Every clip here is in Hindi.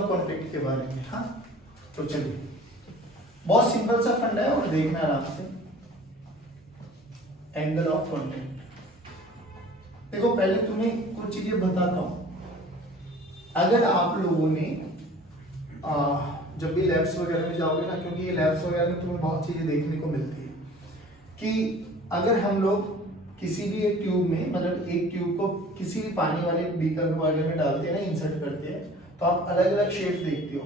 ऑफ कॉन्टेक्ट के बारे में। हाँ तो चलिए, बहुत सिंपल सा फंडा है और देखना आराम से। एंगल ऑफ कॉन्टेक्ट, देखो पहले तुम्हें कुछ चीजें बताता हूं। अगर आप लोगों ने जब भी लैब्स वगैरह में जाओगे ना, क्योंकि ये लैब्स वगैरह में तुम्हें बहुत चीजें देखने को मिलती है कि अगर हम लोग किसी भी एक ट्यूब में, मतलब एक ट्यूब को किसी भी पानी वाले बीकर वगैरह में डालते हैं ना, इंसर्ट करते हैं, तो आप अलग अलग शेप्स देखते हो।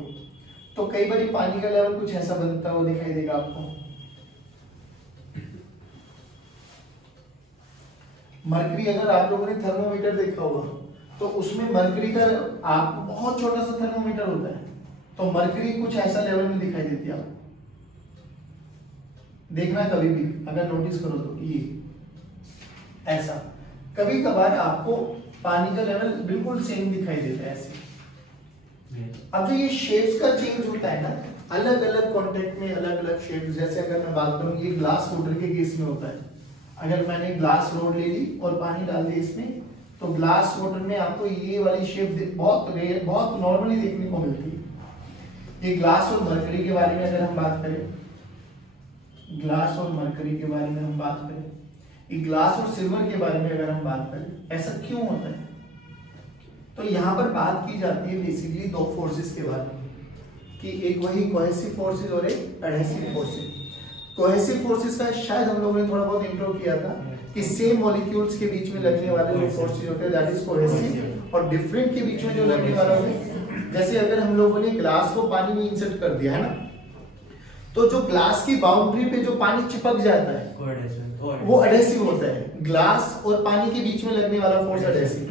तो कई बार पानी का लेवल कुछ ऐसा बनता हुआ दिखाई देगा आपको। मरकरी, अगर आप लोगों ने थर्मोमीटर देखा होगा तो उसमें मरकरी का आप बहुत छोटा सा थर्मोमीटर होता है, तो मरकरी कुछ ऐसा लेवल में दिखाई देती है आपको। देखना कभी भी अगर नोटिस करो तो ये ऐसा, कभी कभार आपको पानी का लेवल बिल्कुल सेम दिखाई देता है ऐसे। अब जो ये शेप्स का चेंज होता है ना, अलग अलग कॉन्टेक्ट में अलग अलग शेप्स। जैसे अगर मैं बात करूं, ये ग्लास वाटर के केस में होता है। अगर मैंने ग्लास रोड ले ली और पानी डाल दिया इसमें, तो ग्लास वाटर में आपको ये वाली शेप बहुत रेयर, बहुत नॉर्मली देखने को मिलती है। ये ग्लास और मरकरी के बारे में अगर हम बात करें, ग्लास और मरकरी के बारे में हम बात करें, ये ग्लास और सिल्वर के बारे में अगर हम बात करें, ऐसा क्यों होता है? तो यहाँ पर बात की जाती है बेसिकली दो फोर्सेस के बारे में, कि एक वही कोहेसिव फोर्सेस और एक एडहेसिव फोर्सेस। कोहेसिव फोर्सेस का शायद हम लोगों ने थोड़ा बहुत इंट्रो किया था कि सेम मॉलिक्यूल्स के बीच में लगने वाले जो फोर्सेस होते हैं दैट इज कोहेसिव, और डिफरेंट के बीच में जो लगने वाला होता है, जैसे अगर हम लोगों ने ग्लास को पानी में इंसर्ट कर दिया है ना, तो जो ग्लास की बाउंड्री पे जो पानी चिपक जाता है वो एडहेसिव होता है। ग्लास और पानी के बीच में लगने वाला फोर्स एडहेसिव,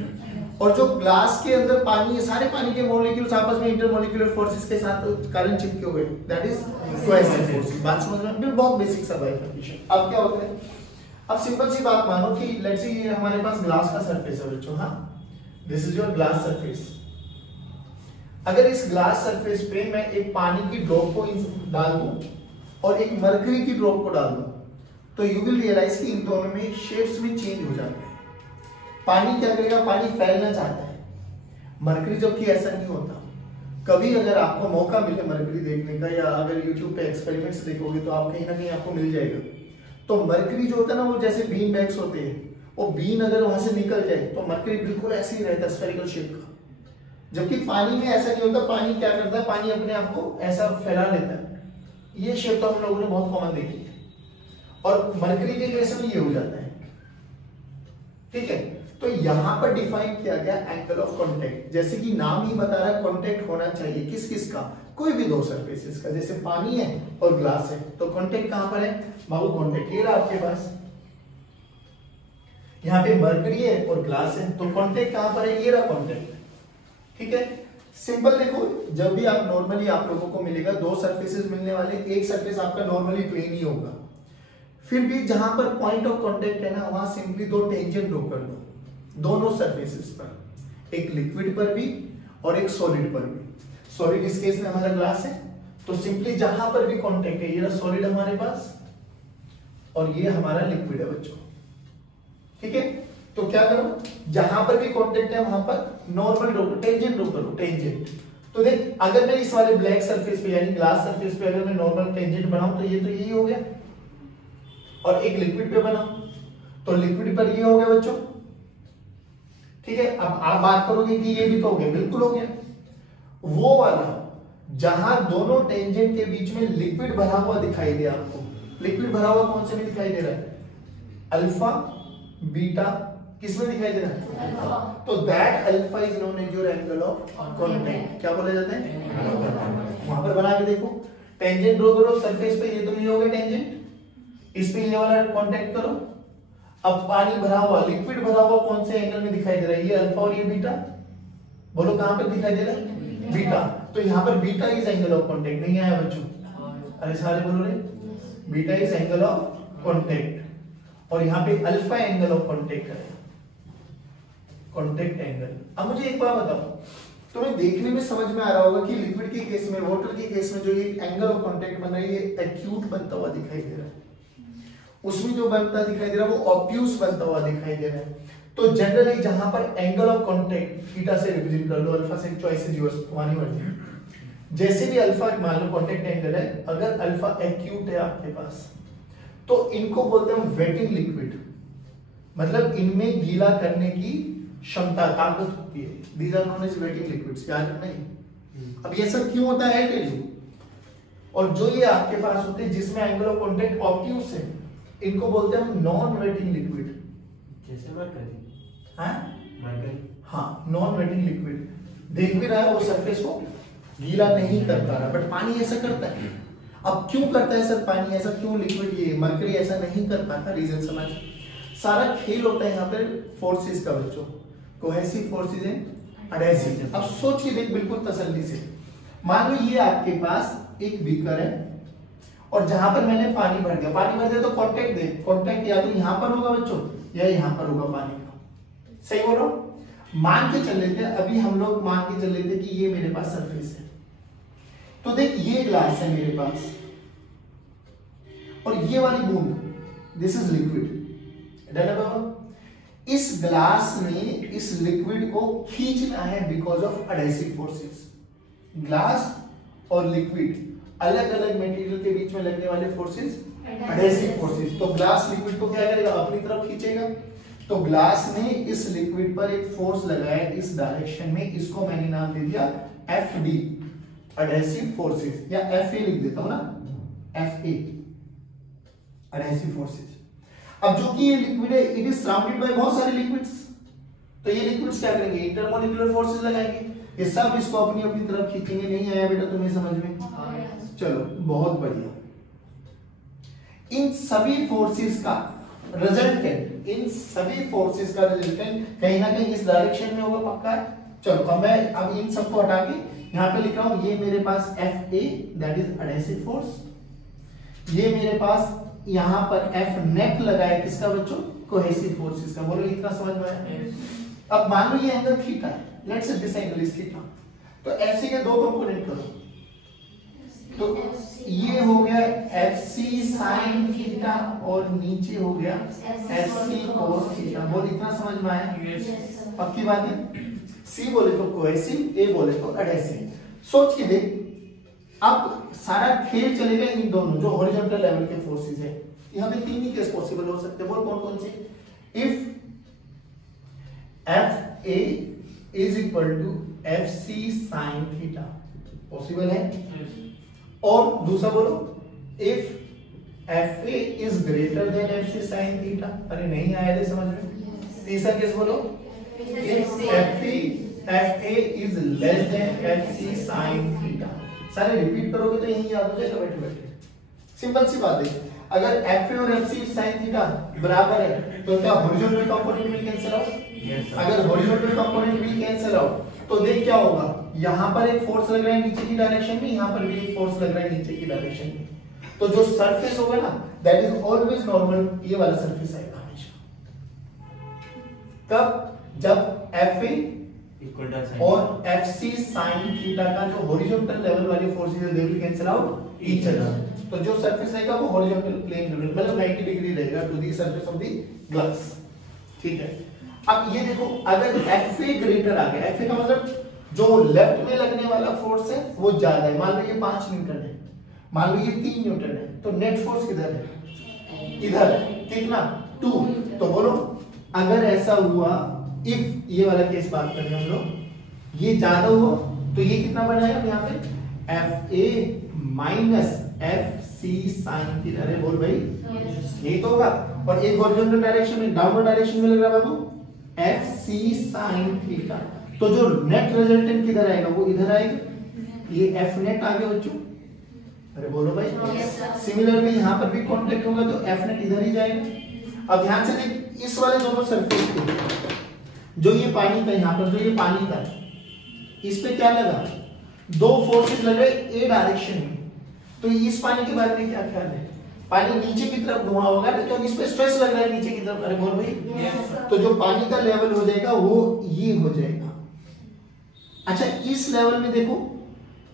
और जो ग्लास के अंदर पानी, सारे पानी के मॉलिक्यूल्स आपस में इंटरमॉलिक्यूलर फोर्सेस के साथ कारण चिपके हुए, दैट इज कोहेसिव फोर्स। बात समझ में? बिल्कुल बहुत बेसिक सा बाइफर्केशन। अब क्या होता है, अब सिंपल सी बात मानो कि लेट्स से ये हमारे पास ग्लास का सरफेस है बच्चों। हाँ, this is your glass surface. अगर इस ग्लास सरफेस पे मैं एक पानी की ड्रॉप को डाल दूं और एक मरकरी की ड्रॉप को डाल दूं, तो यू विल रियलाइज कि इन दोनों में शेप्स में चेंज हो जाते हैं। पानी क्या करेगा, पानी फैलना चाहता है, मरकरी जबकि ऐसा नहीं होता। कभी अगर आपको मौका मिले मरकरी देखने का, या अगर यूट्यूब पे एक्सपेरिमेंट्स देखोगे तो आप कहीं ना कहीं आपको मिल जाएगा। तो मरकरी जो होता है ना, वो जैसे बीन बैग्स होते हैं, वो बीन अगर वहां से निकल जाए तो मरकरी बिल्कुल ऐसे ही रहता है, स्फेरिकल शेप का। जबकि पानी में ऐसा नहीं होता, पानी क्या करता है, पानी अपने आप को ऐसा फैला लेता है। ये शेप तो हम लोगों ने बहुत कॉमन देखी है, और मरकरी के केस में ये हो जाता है। ठीक है, तो यहां पर डिफाइन किया गया एंगल ऑफ कांटेक्ट, जैसे कि नाम ही बता रहा है कांटेक्ट होना चाहिए किस किस का, कोई भी दो सरफेसेस का। जैसे पानी है और ग्लास है, तो कांटेक्ट कहां पर है बाबू? कांटेक्ट ये रहा आपके पास। यहाँ पे मरकरी है और ग्लास है, तो कांटेक्ट कहां पर है? ये रहा कांटेक्ट। ठीक है, सिंपल। देखो, जब भी आप नॉर्मली आप लोगों को मिलेगा दो सरफेसेस मिलने वाले, एक सरफेस आपका नॉर्मली प्लेन ही होगा, फिर भी जहां पर पॉइंट ऑफ कांटेक्ट है ना, वहां सिंपली दो टेंजेंट ड्रॉ कर दो दोनों सरफेसेस पर, एक लिक्विड पर भी और एक सॉलिड पर भी। सॉलिड इस केस में हमारा ग्लास है, तो सिंपली जहां पर भी कांटेक्ट है, ये सॉलिड हमारे पास और ये हमारा लिक्विड है बच्चों। ठीक है, तो क्या करो, जहां पर भी कांटेक्ट है वहां पर नॉर्मल ड्रॉ करो, टेंजेंट ड्रॉ करो, टेंजेंट। तो देख, अगर मैं इस वाले ब्लैक सरफेस पे यानी ग्लास सरफेस पे अगर मैं नॉर्मल टेंजेंट बनाऊं तो यही हो गया, और एक लिक्विड पे बनाऊं तो लिक्विड पर ये हो गया बच्चों। ठीक है, अब आप बात करोगे कि ये भी तो हो गया, बिल्कुल हो गया। वो वाला जहां दोनों टेंजेंट के बीच में लिक्विड भरा हुआ दिखाई दे आपको, लिक्विड भरा हुआ कौन से में दिखाई दे रहा है? अल्फा बीटा, किसमें दिखाई दे रहा है? तो that alpha is known as your angle of contact. क्या बोला जाता है? वहां पर बना के देखो, टेंजेंट ड्रॉ करो सरफेस पे, ये तो नहीं हो गया टेंजेंट, इस पे ये वाला कांटेक्ट करो। अब पानी भरा हुआ, लिक्विड भरा हुआ कौन से एंगल में दिखाई दे रहा है? ये अल्फा और ये बीटा। बोलो कहां पे दिखाई दे रहा है? बीटा। तो यहाँ पर beta is angle of contact. नहीं आया बच्चों? अरे सारे बोलो रे, beta is angle of contact, और यहाँ पे अल्फा एंगल ऑफ कांटेक्ट है, कांटेक्ट एंगल। अब मुझे एक बात बताओ, तुम्हें देखने में समझ में आ रहा होगा कि लिक्विड के केस में, वाटर के केस में जो ये एंगल ऑफ कांटेक्ट बन रहा है, ये एक्यूट बनता हुआ दिखाई दे रहा है, उसमें जो बनता दिखाई दे रहा है वो ऑब्ट्यूस बनता हुआ दिखाई दे रहा है। तो जनरली जहां पर एंगल ऑफ कांटेक्ट थीटा से रिप्रेजेंट कर लो, अल्फा से, चॉइस इज योर्स, तुम्हारी मर्जी। जैसे भी अल्फा मान लो कांटेक्ट एंगल है, अगर अल्फा एक्यूट है आपके पास तो इनको बोलते हैं वेटिंग लिक्विड, मतलब इनमें गीला करने की क्षमता ताकत होती है। These are known as wetting liquids, याद नहीं। अब ये सब क्यों होता है टेल यू। और जो ये आपके पास होते हैं जिसमें एंगल ऑफ कांटेक्ट ऑब्ट्यूस है, इनको बोलते हैं हम नॉन वेटिंग लिक्विड। जैसे मरकरी, हाँ मरकरी, हाँ नॉन वेटिंग लिक्विड। देख भी रहा है वो सरफेस को गीला नहीं कर पा रहा, बट पानी ऐसा करता है। अब क्यों करता है सर पानी ऐसा, क्यों लिक्विड ये मरकरी ऐसा नहीं कर पाता, रीजन समझ। सारा खेल होता है यहाँ पे फोर्सेस का बच्चों, कोहेसिव फोर्सेस है, एडहेसिव। अब सोच के देख बिल्कुल तसल्ली से। मान लो ये आपके पास एक बीकर है और जहां पर मैंने पानी भर दिया, पानी भर दिया तो कांटेक्ट दे, कांटेक्ट या तो यहां पर होगा बच्चों या यहां पर होगा पानी का, सही बोलो। मान के चल लेते हैं, अभी हम लोग मान के चल लेते हैं कि ये मेरे पास सरफेस है। तो देख ये ग्लास है मेरे पास और ये वाली बूंद, दिस इज लिक्विड। इस ग्लास में इस लिक्विड को खींचना है because of adhesive forces. Glass और लिक्विड अलग अलग मटेरियल के बीच में लगने वाले फोर्सेस एडहेसिव फोर्सेस। तो ग्लास लिक्विड को क्या करेगा, अपनी तरफ खींचेगा। तो ग्लास ने इस लिक्विड पर एक फोर्स लगाया इस डायरेक्शन में, इसको मैंने नाम दे दिया FD, एडहेसिव फोर्सेस, या FA लिख देता हूं ना, FA एडहेसिव फोर्सेस। अब जो कि ये लिक्विड है, इट इज सराउंडेड बाय बहुत सारे लिक्विड्स, तो ये लिक्विड्स क्या करेंगे, इंटरमोलिकुलर फोर्सेस लगाएंगे, ये सब इसको अपनी अपनी तरफ खींचेंगे। नहीं आया बेटा तुम्हें समझ में? चलो बहुत बढ़िया। इन सभी फोर्सेस का रिजल्टेंट, इन सभी फोर्सेस का रिजल्टेंट कहीं ना कहीं इस डायरेक्शन में होगा, पक्का है। चलो अब मैं अब इन सबको हटा के यहाँ पे लिख रहा हूं, ये मेरे पास FA that is adhesive force, ये मेरे पास यहाँ पर F नेट लगा है किसका बच्चों, कोहेसिव फोर्सेस का। बोलो इतना समझ में आया? अब मान लो ये एंगल थीटा है, let's say this angle is theta. तो FC के दो कंपोनेंट करो, तो ये हो गया FC sin थीटा और नीचे हो गया SC cos थीटा। बोल इतना समझ में आया? पक्की बात है। C बोले तो कोहेसिव, A बोले तो एडहेसिव। सोच के देख, अब सारा खेल चलेगा इन दोनों जो हॉरिजॉन्टल लेवल के फोर्सेस है। यहाँ पे तीन ही केस पॉसिबल हो सकते हैं, बोल कौन कौन से। If FA is equal to FC sin theta, possible है। और दूसरा बोलो, if FA is greater than FC sin theta. अरे नहीं आया रे समझ में। तीसरा केस बोलो, if FA is less than FC sin theta. सारे रिपीट करोगे तो यही याद हो जाएगा बैठे बैठे। सिंपल सी बात है, अगर FA और FC sin थीटा बराबर है तो क्या horizontal component will cancel out? अगर horizontal component will cancel out तो देख क्या होगा, यहां पर एक फोर्स लग रहा है नीचे की डायरेक्शन में, यहां पर भी एक फोर्स लग रहा है नीचे की डायरेक्शन में। तो जो सरफेस होगा ना दैट इज ऑलवेज नॉर्मल, ये वाला सरफेस आएगा हमेशा। कब? जब FA और FC sin थीटा का जो हॉरिजॉन्टल लेवल वाली forces they will cancel out each other. तो जो सरफेस रहेगा वो हॉरिजॉन्टल प्लेन मतलब 90 डिग्री रहेगा to the surface of the glass. ठीक है। अब ये देखो, अगर FA ग्रेटर आ गया, FA का मतलब जो लेफ्ट में लगने वाला फोर्स है वो ज्यादा है। मान लो ये 5 न्यूटन है, मान लो ये 3 न्यूटन है, तो नेट फोर्स किधर है? इधर है। कितना? 2। तो बोलो अगर ऐसा हुआ, इफ ये वाला केस बात करें हम लोग, ये ज्यादा हुआ तो ये कितना बनाएगा यहाँ पे, FA minus FC sin theta. अरे बोल भाई यही तो होगा। और एक हॉरिजॉन्टल डायरेक्शन में, डाउनवर्ड डायरेक्शन में लग रहा है बाबू, FC sin थीटा। तो जो नेट रिजल्टेंट किधर आएगा, वो इधर आएगा। ये F नेट आ गया बच्चों। अरे बोलो भाई। सिमिलरली यहाँ पर भी कांटेक्ट होगा तो F नेट इधर ही जाएगा। अब ध्यान से देख, इस वाले दोनों सरफेस पे जो ये पानी का, यहाँ पर जो ये पानी का, इस पे क्या लगा, दो फोर्सेस लग रहे ए डायरेक्शन में। तो इस पानी के बारे में क्या ख्याल है? पानी नीचे की तरफ धुआं होगा ना, क्योंकि इस पे स्ट्रेस लग रहा है नीचे की तरफ। अरे बोल भाई। तो जो पानी का लेवल हो जाएगा वो ये हो जाएगा। अच्छा इस लेवल में देखो,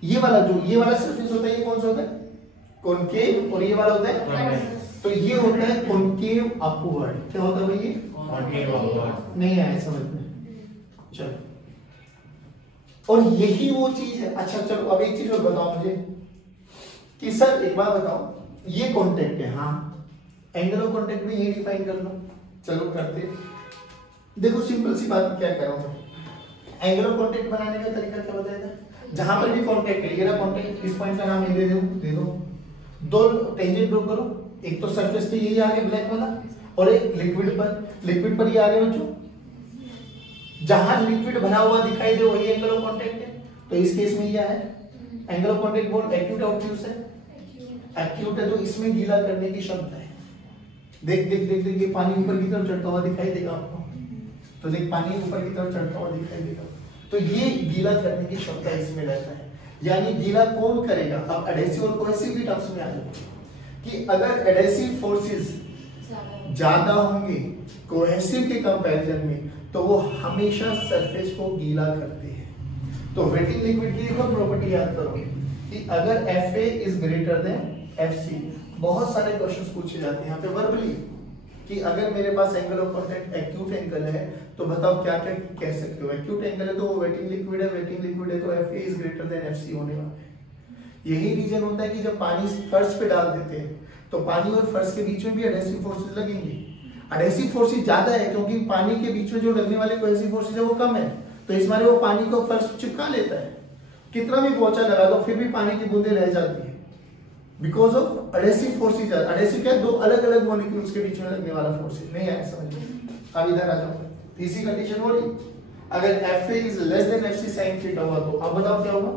ये वाला जो ये वाला सरफेस होता है, ये कौन सा होता है? कॉनकेव। और ये वाला होता है, तो ये होता है कॉनकेव अपवर्ड। क्या होता है भाई? ये नहीं आया समझ में। चलो और यही वो चीज है। अच्छा चलो अब एक चीज और बताओ मुझे कि सर एक बात बताओ, ये कॉन्टेक्ट है, हाँ एंगल ऑफ कॉन्टेक्ट में ये डिफाइन कर लो। चलो करते हैं। देखो सिंपल सी बात क्या कर रहा हूं, एंगल ऑफ कॉन्टेक्ट बनाने का तरीका क्या बताया था, जहां पर भी कॉन्टेक्ट है, ये रहा कॉन्टेक्ट, इस पॉइंट का नाम ये दे दो, दो टेंजेंट ड्रॉ करो, एक तो सरफेस पे यही आ गया ब्लैक वाला, और एक लिक्विड पर ये आ गया बच्चों। जहां लिक्विड भरा हुआ दिखाई दे वही एंगल ऑफ कॉन्टेक्ट है। तो इस केस में क्या है, एंगल ऑफ कॉन्टेक्ट बोल एक्यूट ऑब्ट्यूस है, एक्यूट है तो इसमें गीला करने की क्षमता है। देख देख देख देख ये पानी ऊपर की तरफ चढ़ता हुआ दिखाई देगा आपको, तो देख पानी ऊपर की तरफ चढ़ता हुआ दिखाई देगा, तो ये गीला करने की क्षमता इसमें रहता है। यानी गीला कौन करेगा, अब एडहेसिव और कोहेसिव की टर्म्स में आ जाओ कि अगर एडहेसिव फोर्सेस ज्यादा होंगे कोहेसिव के कंपैरिजन में तो वो हमेशा सरफेस को गीला करते हैं। तो वेटिंग लिक्विड की देखो प्रॉपर्टी याद करोगे कि अगर FA is greater than FC, बहुत सारे क्वेश्चंस पूछे जाते हैं यहाँ पे वर्बली कि अगर मेरे पास angle of contact acute angle है तो बताओ क्या क्या कह सकते हो। एक्यूट एंगल है तो वो वेटिंग लिक्विड है, वेटिंग लिक्विड है तो FA is greater than FC होने वाला है। यही रीजन होता है कि जब पानी फर्श पे डाल देते हैं तो पानी और फर्श के बीच में भी एडहेसिव फोर्सेस लगेंगे। एडहेसिव फोर्सेस ज्यादा है क्योंकि पानी के बीच में जो लगने वाले कोहेसिव फोर्सेस है वो कम है, तो इस मारे वो पानी को फर्श चिपका लेता है। कितना भी पोंछा लगा दो फिर भी पानी की बूंदें रह जाती है because of adhesive forces. Adhesive क्या है, दो अलग अलग मॉलिक्यूल्स के बीच में लगने वाला फोर्सेस। नहीं आया समझ में, अब इधर आ जाओ। तीसरी कंडीशन हो रही, अगर FA is less than FC sin theta हुआ तो अब बताओ क्या होगा,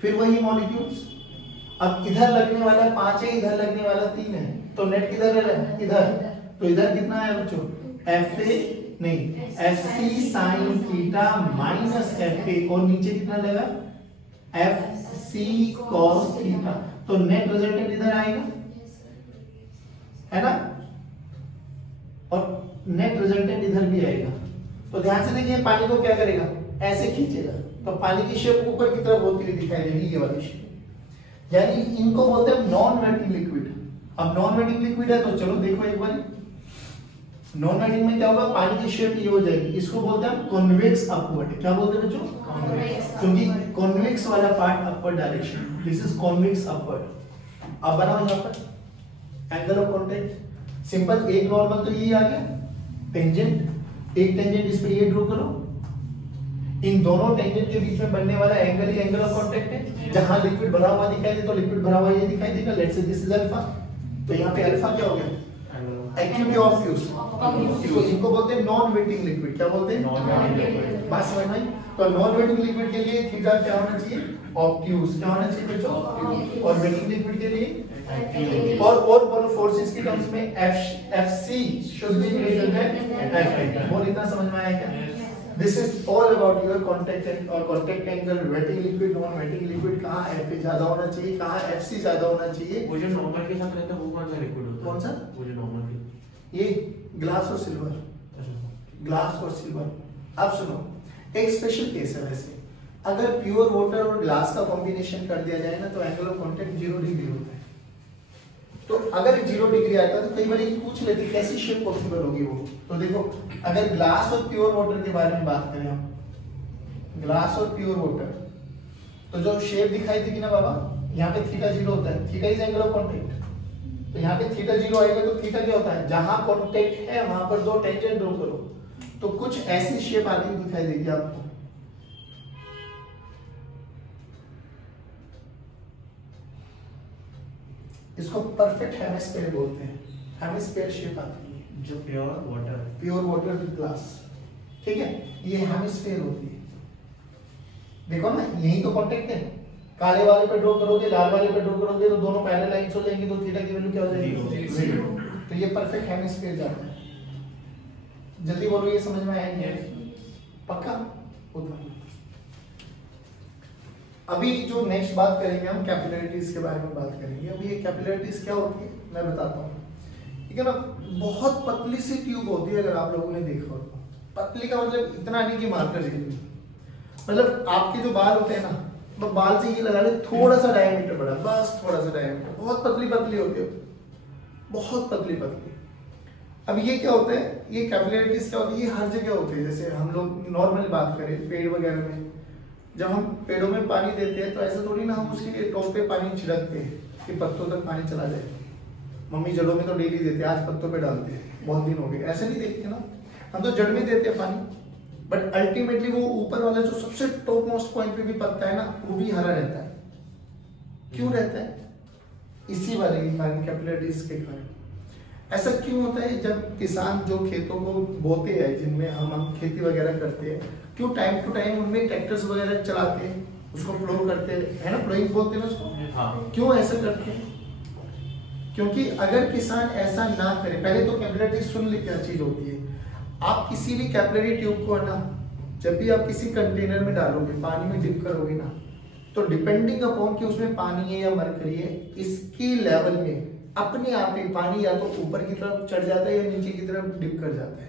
फिर वही मॉलिक्यूल्स। अब इधर लगने वाला 5 है, इधर लगने वाला 3 है, तो नेट किधर है, इधर, तो इधर कितना है बच्चों, FA नहीं FC sin theta minus FA, और नीचे कितना लगा FC cos थीटा, तो नेट रिजल्टेंट इधर आएगा है ना, और नेट रिजल्टेंट इधर भी आएगा। तो ध्यान से देखिए पानी को क्या करेगा, ऐसे खींचेगा तो पानी की शेप ऊपर की तरफ होती हुई दिखाई देगी, ये वाली शेप। यानी इनको बोलते हैं नॉन वेटिंग लिक्विड। अब नॉन वेटिंग लिक्विड है तो चलो देखो एक बार, नॉन वेटिंग में क्या होगा, पानी की शेप ये हो जाएगी, इसको बोलते हैं कॉन्वेक्स अपवर्ड। क्या बोलते हैं बच्चों, क्योंकि कॉन्वेक्स वाला part upward direction, this is convex upward. अब बनाओ यहां पर एंगल ऑफ कॉन्टैक्ट, सिंपल एक नॉर्मल तो ये आ गया, टेंजेंट एक टेंजेंट इस पे ये ड्रॉ करो, इन दोनों टेंजेंट के बीच में बनने वाला angle he angle of contact है। जहां लिक्विड भरा हुआ दिखाई दे तो लिक्विड भरा हुआ ये दिखाई देगा, let's say this is alpha, तो यहाँ पे अल्फा क्या हो गया, एक्यूट ऑब्ट्यूस, तो इनको बोलते हैं नॉन वेटिंग लिक्विड। क्या बोलते हैं, नॉन वेटिंग लिक्विड। बात समझ में आई, तो नॉन वेटिंग लिक्विड के लिए थीटा क्या होना चाहिए, ऑब्ट्यूस। क्या होना चाहिए बच्चों, और वेटिंग लिक्विड के लिए और फोर्सेस की टर्म्स में FC should be greater than FA। बोल इतना समझ में आया क्या? This is all about your contact angle, wetting liquid, non-wetting liquid, कहाँ FA ज्यादा होना चाहिए, कहाँ FC ज्यादा होना चाहिए। वो जो नॉर्मल के साथ रहता है वो कौन सा लिक्विड होता है? कौन सा? वो जो नॉर्मल के, ये ग्लास और सिल्वर, ग्लास और सिल्वर। अब सुनो, एक स्पेशल केस है वैसे, अगर प्योर वाटर और ग्लास का कॉम्बिनेशन कर दिया जाए ना तो एंगल ऑफ कॉन्टैक्ट 0 डिग्री होता है। तो अगर 0 डिग्री आता है तो कई बार ये पूछ लेते कैसी शेप पॉसिबल होगी वो। तो देखो अगर ग्लास और प्योर वाटर के बारे में बात करें हम, ग्लास और प्योर वाटर, तो जो शेप दिखाई देगी ना बाबा, यहाँ पे थीटा 0 होता है, theta is angle of contact, तो यहाँ पे थीटा 0 आएगा तो थीटा क्या होता है, जहां कॉन्टैक्ट है वहां पर दो टेंजेंट ड्रॉ करो, तो कुछ ऐसी शेप आती हुई दिखाई देगी आपको। इसको परफेक्ट हेमिस्फीयर बोलते हैं, हेमिस्फीयर शेप आती है जो प्योर वाटर विद ग्लास, ठीक है, ये हेमिस्फीयर होती है। देखो ना यही तो कॉन्टेक्ट है, काले वाले पे ड्रॉ करोगे लाल वाले पे ड्रॉ करोगे तो दोनों पैरेलल लाइंस हो जाएंगी, तो थीटा की वैल्यू क्या हो जाएगी, 0। तो ये परफेक्ट हेमिस्फीयर जाता है। जल्दी बोलो ये समझ में आया नहीं, पक्का होता। अभी जो नेक्स्ट बात करेंगे हम कैपिलरिटीज के बारे में बात करेंगे। अभी ये कैपिलरिटीज क्या होती है मैं बताता हूँ, ठीक है ना। बहुत पतली सी ट्यूब होती है, अगर आप लोगों ने देखा हो तो। पतली का मतलब इतना नहीं कि मार्कर जेल, मतलब आपके जो बाल होते हैं ना, तो बाल से ये लगा ले थोड़ा सा डायमीटर बढ़ा, बस थोड़ा सा डायमीटर, बहुत पतली पतली होती है, बहुत पतली पतली। अब ये क्या होता है, ये कैपिलरिटीज क्या होती है, ये हर जगह होती है। जैसे हम लोग नॉर्मल बात करें पेड़ वगैरह में जब हम पेड़ों में पानी देते हैं तो ऐसा थोड़ी ना हम उसके टॉप पे पानी छिड़कते हैं कि पत्तों तक पानी चला जाए। मम्मी जड़ों में तो डेली देते हैं, आज पत्तों पे डालते हैं, बहुत दिन हो गए, ऐसे नहीं देखते ना, हम तो जड़ में देते हैं पानी। बट अल्टीमेटली वो ऊपर वाला जो सबसे टॉप मोस्ट पॉइंट पे भी पत्ता है ना, वो भी हरा रहता है। क्यों रहता है? इसी वाले के कारण, कैपिलरीज के कारण। ऐसा क्यों होता है? जब किसान जो खेतों को बोते हैं, जिनमें हम खेती वगैरह करते हैं, क्यों टाइम टू टाइम उनमें ट्रैक्टर्स वगैरह चलाते हैं, उसको प्लो करते हैं ना, प्लोइंग बोलते हैं उसको। हाँ। क्यों ऐसा करते हैं? क्योंकि अगर किसान ऐसा ना करे, पहले तो कैपिलरी सुन ली क्या चीज होती है। आप किसी भी कैपिलरी ट्यूब को ना, जब भी आप किसी कंटेनर में डालोगे, पानी में डिप करोगे ना, तो डिपेंडिंग अपॉन कि उसमें पानी है या मरकरी है, इसकी लेवल में अपने आप ही पानी या तो ऊपर की तरफ चढ़ जाता है या नीचे की तरफ डिप कर जाता है।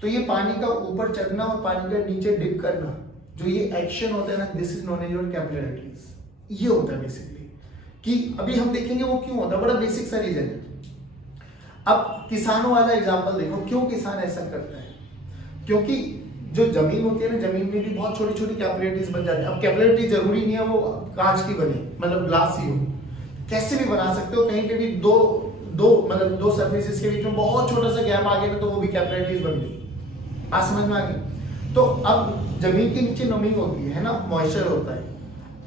तो ये पानी का ऊपर चढ़ना और पानी का नीचे डिप करना, जो ये एक्शन होता है ना, this is known as your capillaries. ये होता है बेसिकली, कि अभी हम देखेंगे वो क्यों होता है, बड़ा बेसिक सा रीजन है। अब किसानों वाला एग्जांपल देखो, क्यों किसान ऐसा करता है? क्योंकि जो जमीन होती है ना, जमीन में भी बहुत छोटी छोटी कैपिलरीज बन जाती है। अब कैपिलरी जरूरी नहीं है वो कांच की बने, मतलब ग्लास ही हो, कैसे भी बना सकते हो। कहीं पे भी दो सरफेसेस के बीच में बहुत छोटा सा गैप आ गया तो वो भी कैपिलरीज बन गई। आज समझ में आ गई? तो अब जमीन के नीचे नमी होती है ना, मॉइस्चर होता है।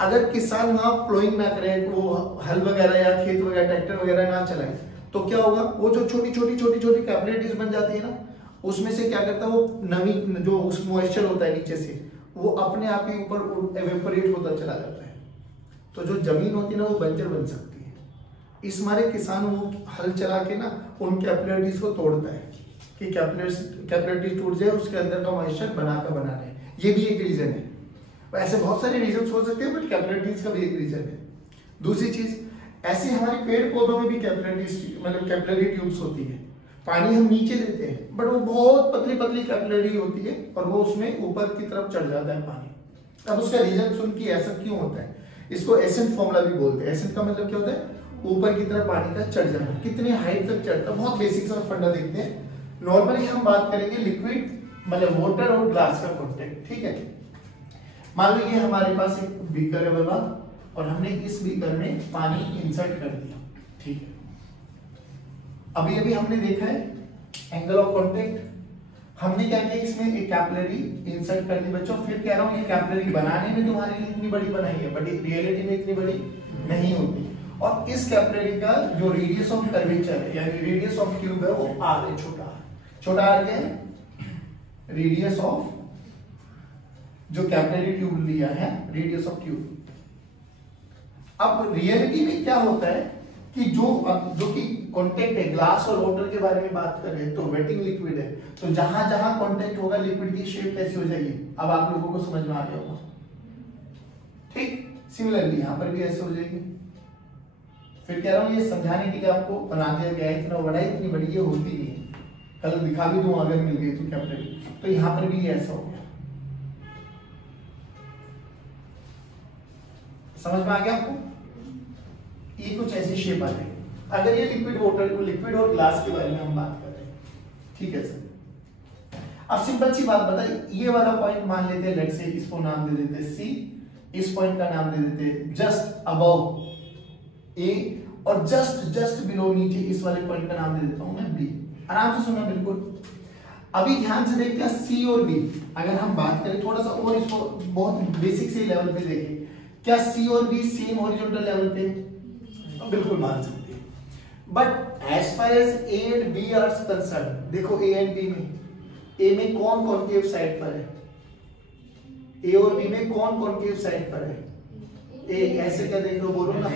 अगर किसान वहां प्लोइंग ना करे, वो हल वगैरह या खेत वगैरह ट्रैक्टर वगैरह ना चलाए, तो क्या होगा? वो जो छोटी छोटी कैपिलरीज बन जाती है ना, उसमें से क्या करता है, वो नमी जो उस मॉइस्चर होता है नीचे से, वो अपने आप ही ऊपर एवेपोरेट होता चला जाता है। तो जो जमीन होती है ना, वो बंजर बन सकती है। इस मारे किसान वो हल चला के ना उन कैपिलरीज को तोड़ता है कि कैपिलरीज टूट जाए, उसके अंदर का मॉइस्चर बना रहे। ये भी एक रीजन है। ऐसे बहुत सारे रीजन हो सकते हैं, बट कैपिलरीज का भी एक रीजन है। दूसरी चीज, ऐसे हमारे पेड़ पौधों में भी कैपिलरी ट्यूब्स होती है। पानी हम नीचे देते हैं, बट वो बहुत पतली पतली कैपिलरी होती है और वो उसमें ऊपर की तरफ चढ़ जाता है पानी। अब उसका रीजन सुन कि ऐसा क्यों होता है। इसको एसेंट फॉर्मूला भी बोलते हैं। एसेंट का मतलब क्या होता है? ऊपर की तरफ पानी का चढ़ जाना। कितनी हाइट तक चढ़ता है, बहुत बेसिक सा फंडा देखते हैं। नॉर्मली हम बात करेंगे लिक्विड मतलब वाटर और ग्लास का कॉन्टेक्ट, ठीक है। मान लीजिए हमारे पास एक बीकर है बाबा, और हमने इस बीकर में पानी इंसर्ट कर दिया, ठीक है। अभी अभी हमने देखा है एंगल ऑफ कांटेक्ट। हमने क्या किया, इसमें एक कैपिलरी इंसर्ट कर दी बच्चों। फिर कह रहा हूं ये कैपिलरी बनाने में तुम्हारे लिए इतनी बड़ी बनाई है, बट रियलिटी में इतनी बड़ी नहीं होती। और इस कैपिलरी का जो रेडियस ऑफ कर्वेचर है, यानी रेडियस ऑफ ट्यूब है, वो आर है, छोटा आर। छोटा आर क्या है? रेडियस ऑफ जो कैपिलरी ट्यूब लिया है, रेडियस ऑफ ट्यूब। अब रियलिटी में क्या होता है कि जो कि कांटेक्ट है, ग्लास और वाटर के बारे में बात कर रहे हैं, तो वेटिंग लिक्विड है, तो जहां जहां कांटेक्ट होगा लिक्विड की शेप कैसी हो जाएगी, अब आप लोगों को समझ में आ गया होगा, ठीक। सिमिलरली यहां पर भी ऐसे हो जाएगी। फिर कह रहा हूं ये समझाने के लिए आपको बना दिया गया है, इतना बड़ा इतनी बड़ी ये होती नहीं है, कल दिखा भी दूं अगर मिल गई तो कैपिलरी। तो यहां पर भी ऐसा हो गया, समझ में आ गया आपको? ये कुछ ऐसी शेप आ जाएगी। अगर ये लिक्विड और ग्लास के बारे में हम बात कर रहे हैं, ठीक है सर। अब सिंपल सी बात बताइए, ये वाला पॉइंट मान लेते हैं, लेट्स से इसको नाम दे देते हैं सी, इस पॉइंट का नाम दे देते हैं जस्ट अबव ए, और जस्ट बिलो नीचे इस वाले पॉइंट का नाम दे देता हूं मैं बी। आराम से सुनना बिल्कुल। अभी ध्यान से देखते हैं सी और बी, अगर हम बात करें थोड़ा सा और इसको बहुत बेसिक से लेवल पे देखें, क्या सी और बी सेम हॉरिजॉन्टल लेवल पे? बिल्कुल मान सकते हैं। But as far as A and B are concern, देखो ए एंड बी में, ए में कौन कॉन्केव साइड पर है, ए और बी में कौन कॉन्केव साइड पर है? ए, ऐसे क्या देख रहे हो, बोलो ना।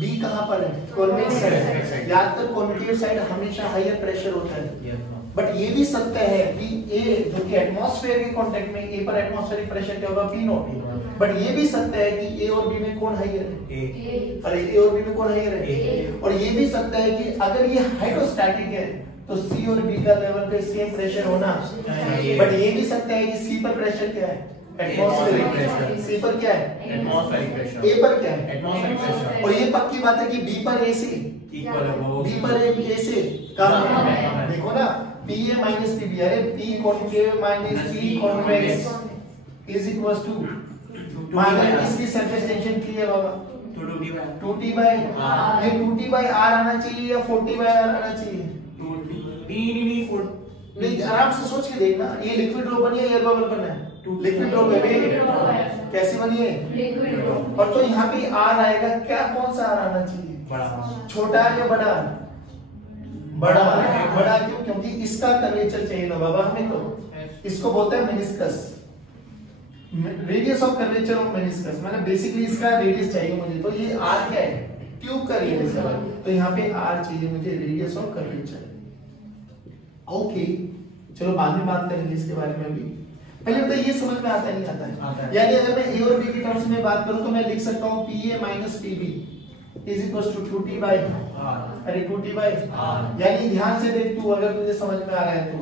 बी कहां पर है? Convex side. याद कर कॉन्केव साइड हमेशा हायर प्रेशर होता है। बट ये भी सत्य है कि ए जो कि एटमॉस्फेयर के कांटेक्ट में, ए पर एटमॉस्फेरिक प्रेशर क्या होगा? P not. बट ये भी सत्य है कि ए और बी में कौन हायर है? ए। अरे ए और बी में कौन हायर है? ए। और ये भी सत्य है कि अगर ये हाइड्रोस्टैटिक है तो सी और बी का लेवल पे सेम प्रेशर होना। बट ये भी सत्य है कि सी पर प्रेशर क्या है? Atmospheric pressure. सी पर क्या है? Atmospheric pressure. ए पर क्या है? Atmospheric pressure. और ये पक्की बात है कि बी पर ए से इक्वल है, बी पर ए से कम है। देखो ना, P A minus P B, अरे P concave minus P convex is equals to मान लो इसकी सरफेस टेंशन की है बाबा 2t by ये 2t by r आना चाहिए या 4t by r आना चाहिए? नहीं आराम से सोच के देखना, ये लिक्विड ड्रॉप बनी है एयर बबल बना है? लिक्विड ड्रॉप है। कैसी बनी है? Liquid drop. और तो यहाँ पे r आएगा, क्या कौन सा r आना चाहिए? बड़ा। छोटा या बड़ा? बड़ा। बड़ा क्यों? क्योंकि इसका कर्वेचर चाहिए ना बाबा हमें, तो इसको बोलते हैं meniscus, radius of curvature of meniscus, मतलब बेसिकली इसका रेडियस चाहिए मुझे। तो ये r क्या है? ट्यूब का रेडियस है, तो यहाँ पे r चाहिए मुझे, रेडियस ऑफ कर्वेचर। ओके चलो बाद में बात करेंगे इसके बारे में। भी पहले बताइए ये समझ में आता है नहीं आता है? यानी अगर मैं a और b की टर्म्स में बात करूं तो मैं लिख सकता हूं pa minus pb is equals to 2t by r। अरे 2t by r, यानी ध्यान से देख तू, अगर तुझे समझ में आ रहा है तो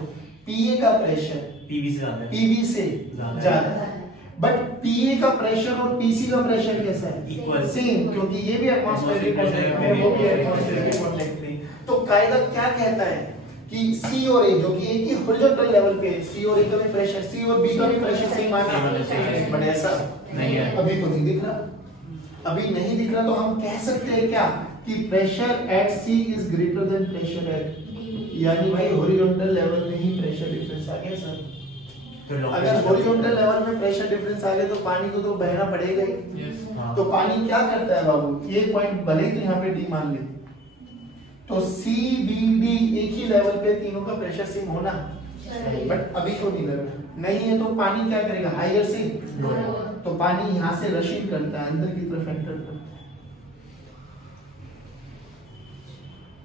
pa का प्रेशर pb से ज्यादा है, बट pa का प्रेशर और pc का प्रेशर कैसा है? इक्वल, सेम, क्योंकि ये भी एटमॉस्फेरिक कांटेक्ट में, वो भी एटमॉस्फेरिक कांटेक्ट में। तो कायदा क्या कहता है कि C और A जो कि एक ही हॉरिजॉन्टल लेवल पे, C और A का भी प्रेशर, C और B का भी प्रेशर सेम आना चाहिए, बट ऐसा नहीं है। अभी तो नहीं दिख रहा, अभी नहीं दिख रहा, तो हम कह सकते हैं क्या कि pressure at C is greater then pressure at, यानी भाई हॉरिजॉन्टल लेवल में ही प्रेशर डिफरेंस आ गया सर। अगर हॉरिजॉन्टल लेवल में प्रेशर डिफरेंस आ गया तो पानी को तो बहना पड़ेगा ही। तो पानी क्या करता है बाबू, ये पॉइंट भले ही यहाँ पे D मान ले, तो C B D एक ही लेवल पे तीनों का प्रेशर सेम होना, बट अभी तो नहीं लग रहा। नहीं है तो पानी क्या करेगा? हायर से, तो पानी यहाँ से रशिंग करता है, अंदर की तरफ एंटर करता है,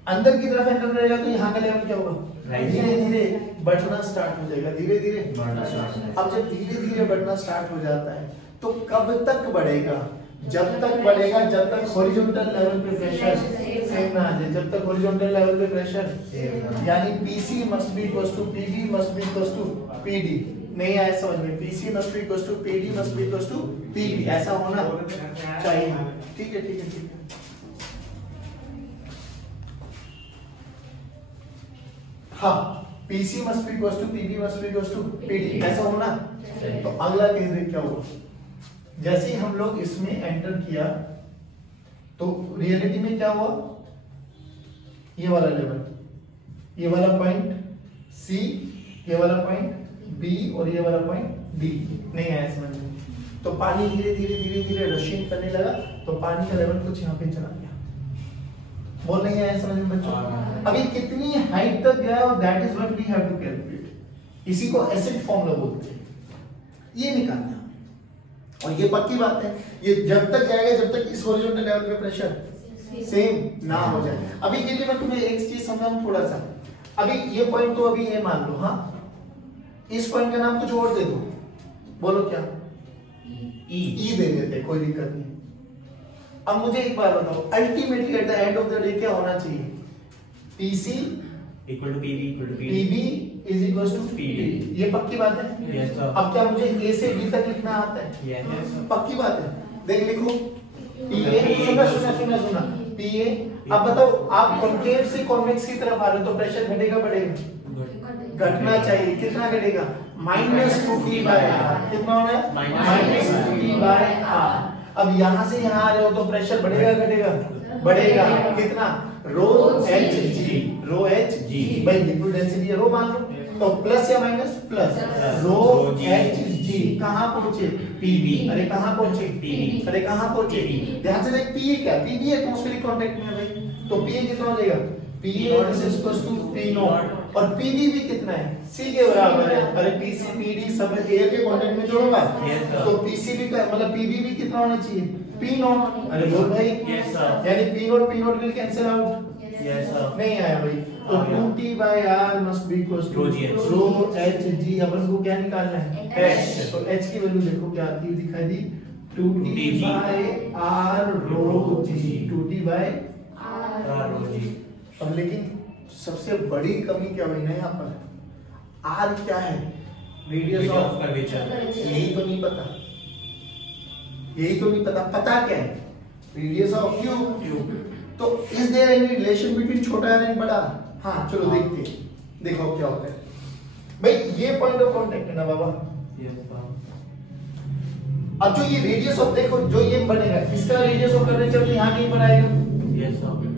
अंदर की तरफ एंटर करेगा तो यहाँ का लेवल क्या होगा? धीरे धीरे बढ़ना स्टार्ट हो जाएगा, धीरे धीरे। अब जब धीरे धीरे बढ़ना स्टार्ट हो जाता है तो कब तक बढ़ेगा? जब तक बढ़ेगा जब तक हॉरिजॉन्टल लेवल पे प्रेशर सेम ना आ जाए, जब तक हॉरिजॉन्टल लेवल पे प्रेशर, यानी PC must be equals to PB must be equals to PD। नहीं आया समझ में? PC must be equals to PD must be equals to PB, ऐसा होना चाहिए। ठीक है ठीक है ठीक है। हाँ, PC must be equals to PB must be equals to PD, ऐसा होना। तो अगला केस देख क्या हुआ, जैसे ही हम लोग इसमें एंटर किया तो रियलिटी में क्या हुआ, ये वाला लेवल, ये वाला पॉइंट C, ये वाला पॉइंट B और ये वाला पॉइंट D नहीं आया समझ में। तो पानी धीरे धीरे धीरे धीरे रशिंग करने लगा, तो पानी का लेवल कुछ यहाँ पे चला गया। बोल नहीं आया समझ में बच्चों? अभी कितनी हाइट तक गया और that is what we have to calculate. इसी को एसिड फॉर्मूला बोलते हैं, ये निकालना। और ये पक्की बात है, ये जब तक जाएगा जब तक इस हॉरिजॉन्टल लेवल पे प्रेशर सेम ना हो जाए। अभी के लिए मैं तुम्हें एक चीज समझाऊं थोड़ा सा। अभी ये पॉइंट तो अभी ये मान लो, हाँ इस पॉइंट का नाम कुछ और दे दो, बोलो क्या? ई दे देते, कोई दिक्कत नहीं। अब मुझे एक बात बताओ, ultimately at the end of the day क्या होना चाहिए? PC equal to PB is equal to PD। ये पक्की बात है? yes, अब क्या मुझे A से B तक लिखना आता है? yes, पक्की बात है। देख लिखो PA, सुना PA। अब बताओ आप कॉन्केव से कॉन्वेक्स की तरफ आ रहे हो तो प्रेशर घटेगा बढ़ेगा? घटना चाहिए। कितना घटेगा? -2T by R। कितना होना है? -2T by R। अब यहाँ से यहाँ आ रहे हो तो प्रेशर बढ़ेगा घटेगा? बढ़ेगा। कितना? रो एच जी भाई लिक्विड डेंसिटी है रो मान लो, तो प्लस या माइनस? प्लस। रो एच जी कहाँ पहुंचे? PB। अरे कहाँ पहुंचे? PB। अरे कहाँ पहुंचे? ध्यान से देख, PA क्या? PB एटमॉस्फेरिक कांटेक्ट में है भाई, तो PA कितना हो जाएगा? PA is equal to P0 और PB भी कितना है? C के बराबर है। अरे PC PD सब एयर के कांटेक्ट में जो होगा, तो PCB का मतलब PB भी कितना होना चाहिए? P0। अरे बोल भाई, यानी P0 विल कैंसिल आउट। नहीं आया भाई, तो 2T by R must be equals to rho h g. अपन को क्या निकालना है? H। तो H की वैल्यू देखो क्या आती है, दिखाई दी 2T by R row ji, 2T by R रो जी। अब लेकिन सबसे बड़ी कमी क्या हुई ना यहाँ पर, R क्या है? Radius of curvature. यही तो नहीं पता, यही तो नहीं पता। पता क्या है? Radius of tube. तो is there any relation between छोटा आर एंड बड़ा? हाँ चलो देखते हैं, देखो क्या होता है भाई। ये पॉइंट ऑफ कांटेक्ट है ना बाबा, अब जो ये रेडियस ऑफ देखो जो ये बनेगा इसका रेडियस ऑफ कर्वेचर तो यहाँ कहीं पर आएगा। Yes sir.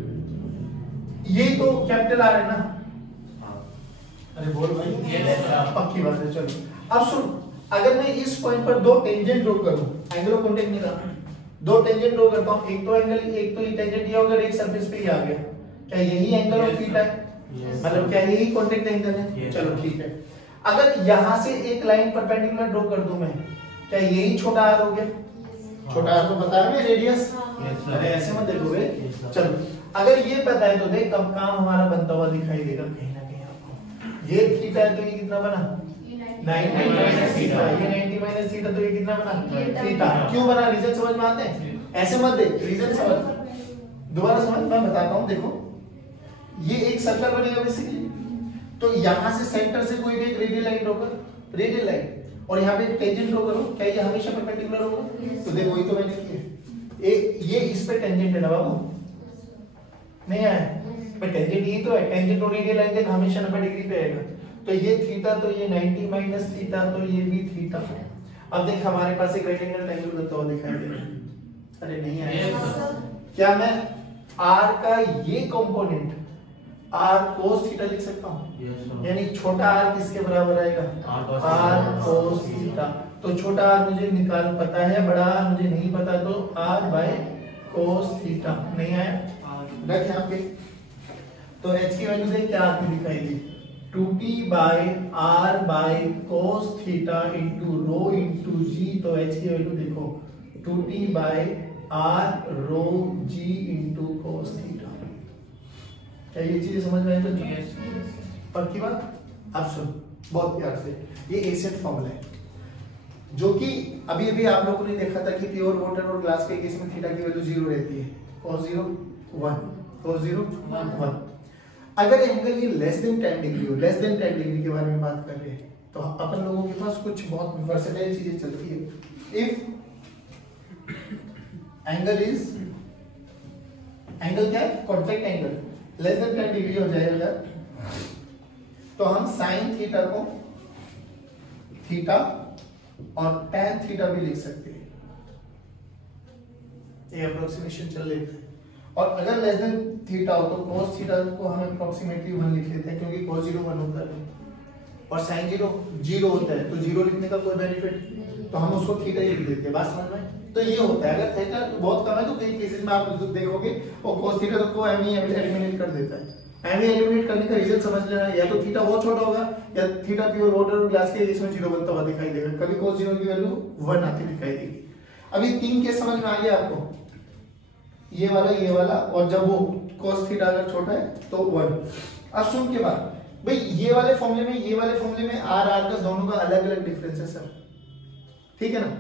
ये तो कैपिटल आर है ना। हाँ। अरे बोल भाई। Yes, sir. पक्की बात है। चलो अब सुन, अगर मैं इस पॉइंट पर दो टेंजेंट ड्रॉ करूं, एंगल ऑफ कांटेक्ट नहीं रहा, दो टेंजेंट ड्रॉ करता हूं, एक तो एंगल, एक तो ये टेंजेंट ये होगा, एक सरफेस पे ही आ गया, क्या यही एंगल ऑफ थीटा है? मतलब क्या यही कांटेक्ट एंगल है? चलो ठीक है। अगर यहां से एक लाइन परपेंडिकुलर ड्रॉ कर दूं मैं, क्या यही छोटा आर हो गया? छोटा आर तो पता है रेडियस। अरे ऐसे मत देखोगे। चलो अगर ये पता है तो देख अब काम हमारा बनता हुआ दिखाई देगा कहीं ना कहीं आपको। ये थीटा है तो ये कितना बना? 90 माइनस थीटा। ये 90 माइनस थीटा तो ये कितना बना? थीटा। क्यों बना? रीजन समझ में आते हैं? ऐसे मत देख, रीजन समझ, दोबारा समझ, मैं बताता हूं। देखो ये एक सर्कल बनेगा बेसिकली, तो यहां से सेंटर से कोई भी एक रेडियल लाइन ड्रॉ कर, रेडियल लाइन, और यहाँ पे एक टेंजेंट ड्रॉ करो, क्या ये हमेशा परपेंडिकुलर होगा? तो देखो वही तो मैंने किया। ये इस पे टेंजेंट है ना बाबू, नहीं आया? पर टेंजेंट यही तो है, टेंजेंट और रेडियल लाइन हमेशा 90 डिग्री पे आएगा। तो ये थीटा तो ये 90 माइनस थीटा तो ये भी थीटा। अब देख हमारे पास एक राइट एंगल ट्रायंगल बनता हुआ दिखाई दे रहा है। अरे नहीं आया? क्या मैं r का ये कंपोनेंट r cos थीटा लिख सकता हूँ? यानी छोटा r किसके बराबर आएगा? r cos theta. तो छोटा r मुझे निकाल पता है, बड़ा r मुझे नहीं पता, तो r बाय cos थीटा। नहीं आया? रख यहाँ पे। तो h की वैल्यू देख क्या आती दिखाई दी? 2t by r by cos theta into rho into g। तो h की वैल्यू देखो 2t by r rho g into cos theta. क्या ये चीज समझ में आई? तो पक्की बात। अब सुन बहुत प्यार से, ये एसेट फॉर्मूला है जो कि अभी अभी आप लोगों ने देखा था कि प्योर वाटर और ग्लास के केस में थीटा की वैल्यू 0 रहती है। cos 0 1, cos 0 1। अगर एंगल ये लेस देन 10 डिग्री हो, लेस देन 10 डिग्री के बारे में बात कर रहे हैं, तो अपन लोगों के पास कुछ बहुत वर्सेटाइल चीजें चलती है। इफ एंगल इज, एंगल क्या है? Contact angle less than 10 degree हो जाएगा, तो हम साइन थीटा को थीटा और tan थीटा भी लिख सकते हैं। ये अप्रोक्सीमेशन चल लेता है। और अगर लेस देन थीटा हो तो cos थीटा को हम अप्रोक्सीमेटली 1 लिख लेते हैं, क्योंकि cos 0 1 होता है और sin 0 0 होता है, तो 0 लिखने का कोई बेनिफिट, तो हम उसको थीटा ही लिख देते हैं। बात समझ में? तो ये होता है। अगर थीटा बहुत कम है तो कई केसेस में आप देखोगे और cos थीटा को एलिमिनेट कर देता है। एलिमिनेट करने का रीजन समझ लेना, या तो थीटा बहुत छोटा होगा या थीटा प्योर वाटर और ग्लास के इसमें 0 बनता हुआ दिखाई देगा। कभी cos 0 की वैल्यू 1 आती दिखाई देगी। अभी 3 केस समझ में आ गया आपको, ये वाला और जब वो cos थीटा अगर छोटा है तो 1। अब सुन के बाद भाई ये वाले फॉर्मूले में r का दोनों का अलग अलग डिफरेंस है सर, ठीक है ना।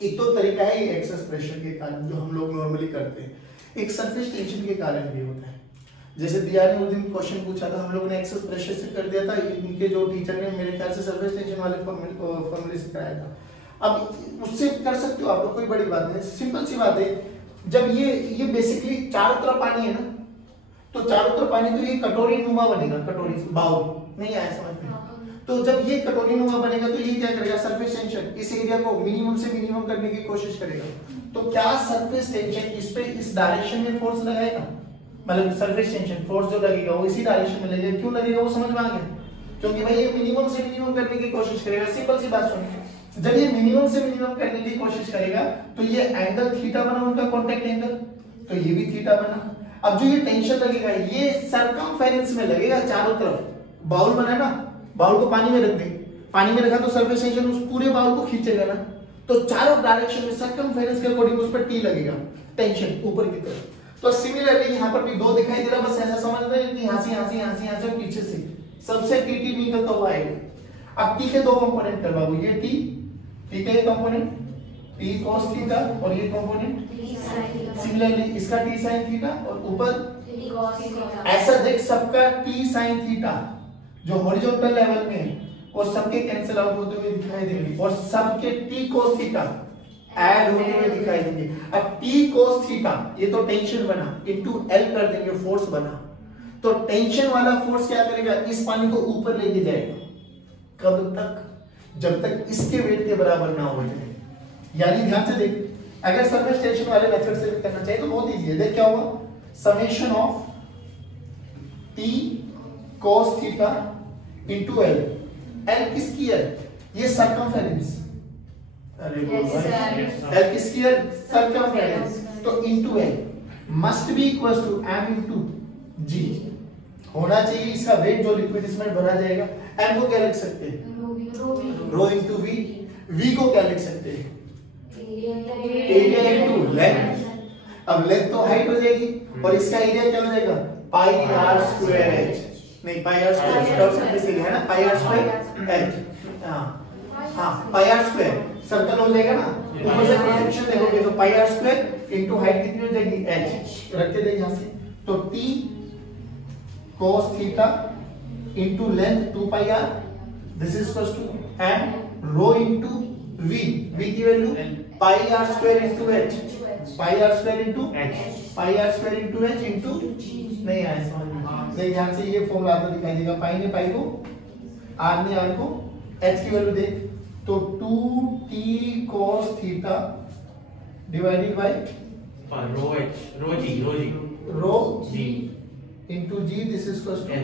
एक तो तरीका है ये एक्सेस प्रेशर के कारण जो हम लोग नॉर्मली करते हैं, एक सरफेस टेंशन के कारण भी होता है। जैसे दिया ने उस दिन क्वेश्चन पूछा था, हम लोगों ने एक्सेस प्रेशर से कर दिया था, इनके जो टीचर ने मेरे ख्याल से सरफेस टेंशन वाले फॉर्मूले से कराया था। अब उससे कर सकते हो आप लोग, कोई बड़ी बात नहीं, सिंपल सी बात है। जब ये बेसिकली चारों तरफ पानी है ना, तो चारों तरफ पानी, तो ये कटोरी नुमा बनेगा, कटोरी बाउल, नहीं आया समझ में? तो जब ये कटोरी नुमा बनेगा तो ये क्या करेगा? सरफेस टेंशन इस एरिया को मिनिमम से मिनिमम करने की कोशिश करेगा। तो क्या सरफेस टेंशन इस पे इस डायरेक्शन में फोर्स लगाएगा? मतलब सरफेस टेंशन फोर्स जो लगेगा वो इसी डायरेक्शन में लगेगा। क्यों लगेगा वो समझ में आ गया? क्योंकि भाई ये मिनिमम से मिनिमम करने की कोशिश करेगा। सिंपल सी बात सुनिए, जब ये मिनिमम से मिनिमम करने की कोशिश करेगा तो ये एंगल थीटा बना उनका कॉन्टैक्ट एंगल, तो ये भी थीटा बना। अब जो ये टेंशन लगेगा ये सरकमफेरेंस में लगेगा चारों तरफ। बाउल बना ना, बाउल को पानी में रख दे, पानी में रखा तो सरफेस टेंशन उस पूरे बाउल को खींचेगा ना, तो चारों डायरेक्शन में सरकमफेरेंस के अकॉर्डिंग उस पर टी लगेगा, टेंशन ऊपर की तरफ। तो सिमिलरली यहाँ पर भी 2 दिखाई दे रहा, बस ऐसा समझ रहे हैं कि यहाँ से और पीछे से सबसे टी निकलता हुआ आएगा। अब टी के 2 कंपोनेंट कर बाबू, ये टी का ये कंपोनेंट टी cos थीटा और ये कंपोनेंट सिमिलरली इसका टी sin थीटा और ऊपर ऐसा देख सबका टी sin थीटा जो हॉरिजॉन्टल लेवल में है वो सबके कैंसिल आउट होते हुए दिखाई देंगे और सबके टी cos थीटा ऐड होते हुए दिखाई देंगे। अब टी cos थीटा ये तो टेंशन बना, इनटू एल कर देंगे, फोर्स बना। तो टेंशन वाला फोर्स क्या करेगा? इस पानी को ऊपर लेके जाएगा। कब तक? जब तक इसके वेट के बराबर ना हो जाए। यानी ध्यान से देख, अगर सरफेस टेंशन वाले मेथड से करना चाहिए तो बहुत इजी है। देख क्या होगा, summation of T cos theta into L। L किसकी है? ये सरकमफेरेंस। अरे बोल भाई, L किसकी है? सरकमफेरेंस। तो into L must be equal to m into G होना चाहिए। इसका वेट जो लिक्विड इसमें भरा जाएगा, m को क्या लिख सकते हैं? रो इनटू v। v को क्या लिख सकते हैं? Area into length. अब लेंथ तो हाइट हो जाएगी और इसका एरिया क्या हो जाएगा? पाई आर स्क्वायर एच, नहीं pi r square curve surface area है ना, पाई आर स्क्वायर एच। हाँ पाई आर स्क्वायर सर्कल हो जाएगा ना, ऊपर से क्रॉस सेक्शन देखोगे तो पाई आर स्क्वायर इनटू हाइट कितनी हो जाएगी? एच। रखते देख यहां से, तो t cos theta into length 2 pi r, this is equal to m rho into v। v की वैल्यू pi r square into h, pi r square into pi r square into h into, नहीं आया समझ में? देख ध्यान से, ये फॉर्मूला तो दिखाई देगा, पाई ने पाई को, आर ने आर को, h की वैल्यू देख, तो 2t cos theta divided by rho g into g, this is equal to h।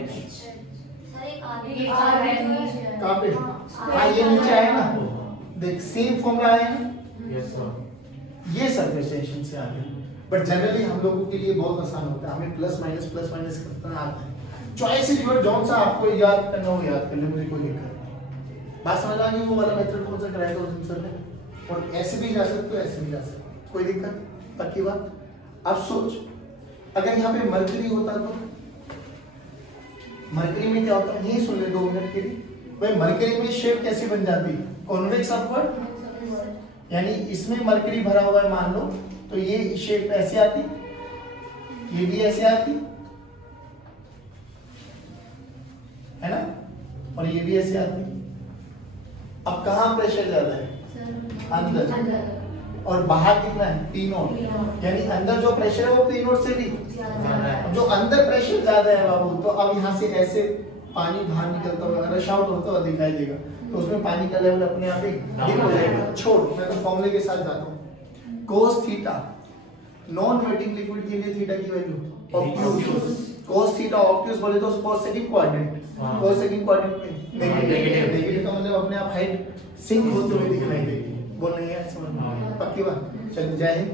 कहां पे? हाँ ये नीचे आया ना, देख सेम फॉर्मूला आया ना, यस सर। ये सरफेस टेंशन से आ गया। बट जनरली हम लोगों के लिए बहुत आसान होता है, हमें प्लस माइनस करना आता है। चॉइस इज योर, जौन सा आपको याद करना हो याद कर ले, मुझे कोई दिक्कत नहीं। बात समझ आ गई? वो वाला मेथड कौन सा कराएगा उस सर ने, और ऐसे भी जा सकते हो, ऐसे भी जा सकते हो, कोई दिक्कत? पक्की बात। अब सोच, अगर यहाँ पे मरकरी होता तो मरकरी में क्या होता? यही सुन ले 2 मिनट के लिए। भाई मरकरी में शेप कैसी बन जाती? कॉन्वेक्स अपवर्ड, यानी इसमें मरकरी भरा हुआ है मान लो, तो ये शेप ऐसे आती, ये भी ऐसे आती है ना, और ये भी ऐसे आती। अब कहां प्रेशर ज्यादा है? अंदर। और बाहर कितना है? P0। यानी अंदर जो प्रेशर है वो P0 से भी अब जो अंदर प्रेशर ज्यादा है बाबू, तो अब यहाँ से ऐसे पानी बाहर निकलता हुआ, रश आउट होता हुआ दिखाई देगा, तो उसमें पानी का लेवल अपने आप ही डिप हो जाएगा। छोड़, मैं तो फॉर्मूले के साथ जाता हूँ। cos theta non waiting liquid के लिए थीटा की value obtuse. cos theta obtuse बोले तो cos second quadrant, cos second quadrant में नेगेटिव का मतलब अपने आप हाइट सिंक होते हुए दिखाई देगी। बोल नहीं है समझ में? पक्की बात। चल जय हिंद।